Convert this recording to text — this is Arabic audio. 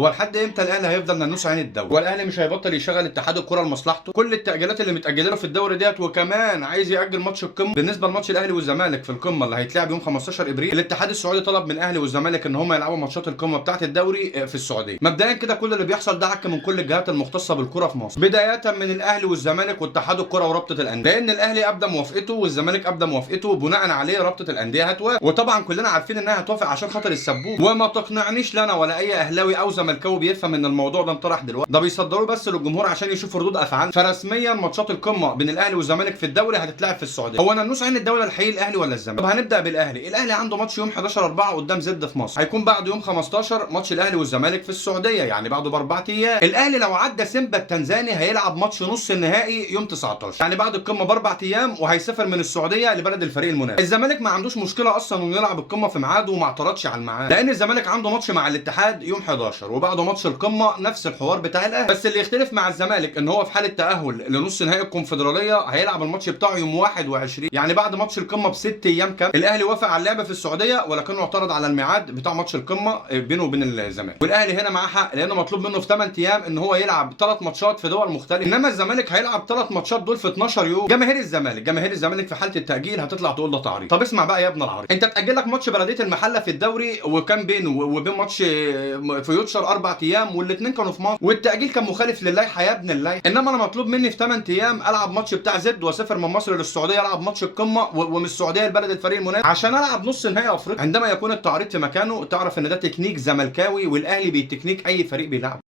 هو لحد امتى الاهلي هيفضل ننوس عين الدوري؟ هو الاهلي مش هيبطل يشغل اتحاد الكره لمصلحته؟ كل التاجيلات اللي متاجله له في الدوري ديت، وكمان عايز ياجل ماتش القمه. بالنسبه لماتش الاهلي والزمالك في القمه اللي هيتلعب يوم 15 ابريل، الاتحاد السعودي طلب من الاهلي والزمالك ان هم يلعبوا ماتشات القمه بتاعه الدوري في السعوديه. مبدئيا كده كل اللي بيحصل ده عك من كل الجهات المختصه بالكره في مصر، بدايه من الاهلي والزمالك واتحاد الكره ورابطه الانديه، لان الاهلي ابدى موافقته والزمالك ابدى موافقته، وبناء عليه رابطه الانديه هتوافق. وطبعا كلنا عارفين انها هتوافق عشان خاطر السبوب. وما تقنعنيش لا انا ولا اي اهلاوي او زملكاوي بيفهم ان الموضوع ده انطرح دلوقتي، ده بيصدروه بس للجمهور عشان يشوفوا ردود افعال. فرسميا ماتشات القمه بين الاهلي والزمالك في الدوري هتتلعب في السعوديه. هو ننوس عين الدوله الحقيقي الاهلي ولا الزمالك؟ طب هنبدا بالاهلي. الاهلي عنده ماتش يوم 11/4 قدام زد في مصر، هيكون بعد يوم 15 ماتش الاهلي والزمالك في السعوديه، يعني بعده باربع ايام. الاهلي لو عدى سيمبا التنزاني هيلعب ماتش نص النهائي يوم 19، يعني بعد القمه باربع ايام، وهيسافر من السعوديه لبلد الفريق المنافس. الزمالك ما عندوش مشكله اصلا انه يلعب القمه في ميعاده وما اعترضش على الميعاد، لان الزمالك عنده ماتش مع الاتحاد يوم 11 وبعده ماتش القمه، نفس الحوار بتاع الاهلي. بس اللي يختلف مع الزمالك ان هو في حاله تاهل لنص نهائي الكونفدراليه هيلعب الماتش بتاعه يوم 21، يعني بعد ماتش القمه بست ايام كام. الاهلي وافق على اللعب في السعوديه ولكنه اعترض على الميعاد بتاع ماتش القمه بينه وبين الزمالك. والاهلي هنا معاه حق لانه مطلوب منه في 8 ايام ان هو يلعب 3 ماتشات في دول مختلفه، انما الزمالك هيلعب 3 ماتشات دول في 12 يوم. جماهير الزمالك في حاله التاجيل هتطلع تقول ده تعريض. طب اسمع بقى يا ابن العريض، انت تاجل لك ماتش بلديه المحله في الدوري وكان بينه وبين ماتش فيوتشر 4 ايام، والاثنين كانوا في مصر، والتاجيل كان مخالف للائحه يا ابن اللائحه. انما انا مطلوب مني في 8 ايام العب ماتش بتاع زد واسافر من مصر للسعوديه العب ماتش القمه، ومن السعوديه لبلد الفريق المنافس عشان العب نص نهائي افريقيا. عندما يكون التعريض في مكانه تعرف ان ده تكنيك زملكاوي، والاهلي بيتكنيك اي فريق بيلعب.